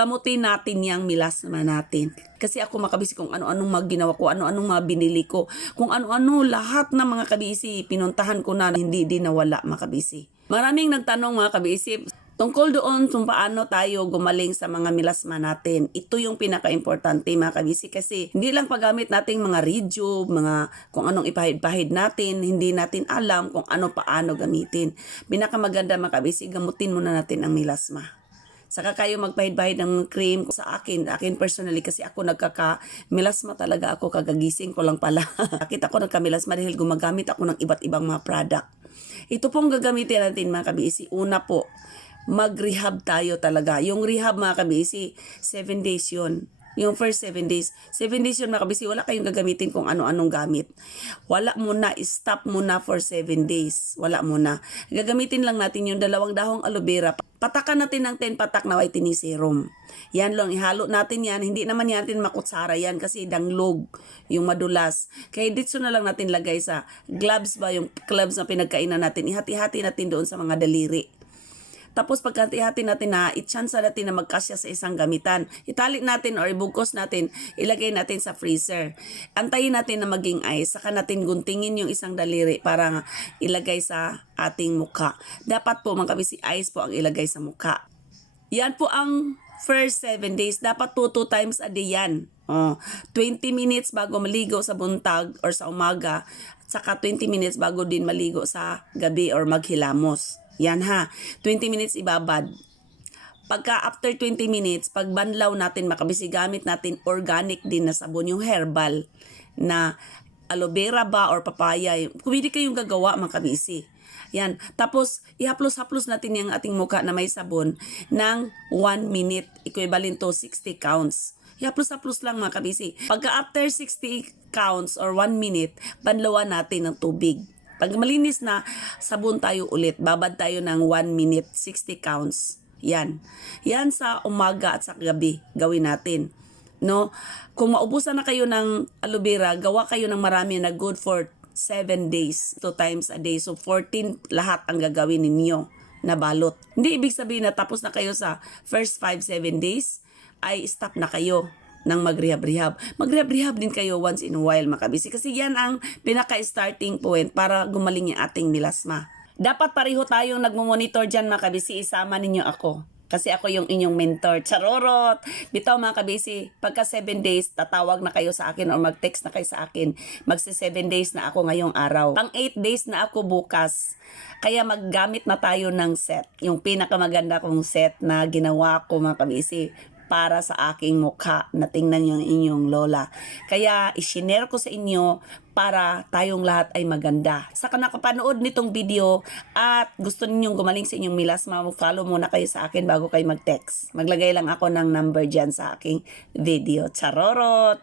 Gamutin natin yang milasma natin. Kasi ako mga kabisi kung ano-anong maginawa ko, ano-anong mga binili ko, kung ano-ano lahat ng mga kabisi, pinuntahan ko na hindi din nawala mga kabisi. Maraming nagtanong mga kabisi tungkol doon kung paano tayo gumaling sa mga milasma natin. Ito yung pinaka-importante mga kabisi kasi hindi lang paggamit nating mga rejuve, mga kung anong ipahid-pahid natin, hindi natin alam kung ano paano gamitin. Pinakamaganda mga kabisi, gamutin muna natin ang milasma. Saka kayo magpahid-bahid ng cream sa akin personally kasi ako nagkaka-milasma talaga ako, kagagising ko lang pala. Bakit ako nagka-milasma dahil gumagamit ako ng iba't ibang mga product. Ito pong gagamitin natin mga kabisi. Una po, mag-rehab tayo talaga. Yung rehab mga kabisi, 7 days yun. Yung first 7 days. 7 days yun mga kabisi, wala kayong gagamitin kung ano-anong gamit. Wala muna, stop muna for 7 days. Wala muna. Gagamitin lang natin yung 2 dahong aloe vera. Patakan natin ng 10 patak na whitening serum. Yan lang, ihalo natin yan. Hindi naman natin makutsara yan kasi danglog, yung madulas. Kaya dito na lang natin lagay sa gloves ba, yung gloves na pinagkainan natin. Ihati-hati natin doon sa mga daliri. Tapos pagkatihati natin na itsansa natin na magkasya sa isang gamitan. Italik natin or ibugkos natin, ilagay natin sa freezer. Antayin natin na maging ice, saka natin guntingin yung isang daliri para ilagay sa ating mukha. Dapat po mga kabisi, ice po ang ilagay sa mukha. Yan po ang first 7 days. Dapat 2 times a day yan. 20 minutes bago maligo sa buntag or sa umaga, at saka 20 minutes bago din maligo sa gabi or maghilamos. Yan ha, 20 minutes ibabad. Pagka after 20 minutes, pag banlaw natin makabisi, gamit natin organic din na sabon, yung herbal na aloe vera ba or papaya. Pwede kayong gagawa makabisi. Yan. Tapos, ihaplos-haplos natin yung ating mukha na may sabon ng 1 minute, equivalent to 60 counts. Ihaplos-haplos lang mga kabisi. Pagka after 60 counts or 1 minute, banlawan natin ng tubig. Pag malinis na, sabon tayo ulit. Babad tayo ng 1 minute, 60 counts. Yan. Yan sa umaga at sa gabi. Gawin natin. No? Kung maubusan na kayo ng aloe vera, gawa kayo ng marami na good for 7 days. 2 times a day. So 14 lahat ang gagawin ninyo na balot. Hindi ibig sabihin na tapos na kayo sa first 5-7 days, ay stop na kayo nang mag-rehab-rehab. Mag-rehab-rehab din kayo once in a while makabisi kasi yan ang pinaka-starting point para gumaling yung ating milasma. Dapat pareho tayong nagmo-monitor dyan makabisi, isama ninyo ako. Kasi ako yung inyong mentor. Charorot! Bitaw mga kabisi, pagka 7 days, tatawag na kayo sa akin o mag-text na kayo sa akin. Magsi 7 days na ako ngayong araw. Pang 8 days na ako bukas. Kaya maggamit na tayo ng set. Yung pinakamaganda kong set na ginawa ko mga kabisi para sa aking mukha na tingnan yung inyong lola. Kaya isinare ko sa inyo para tayong lahat ay maganda. Sa nakapanood nitong video at gusto ninyong gumaling sa inyong milasma, follow muna kayo sa akin bago kayo mag-text. Maglagay lang ako ng number dyan sa aking video. Charorot!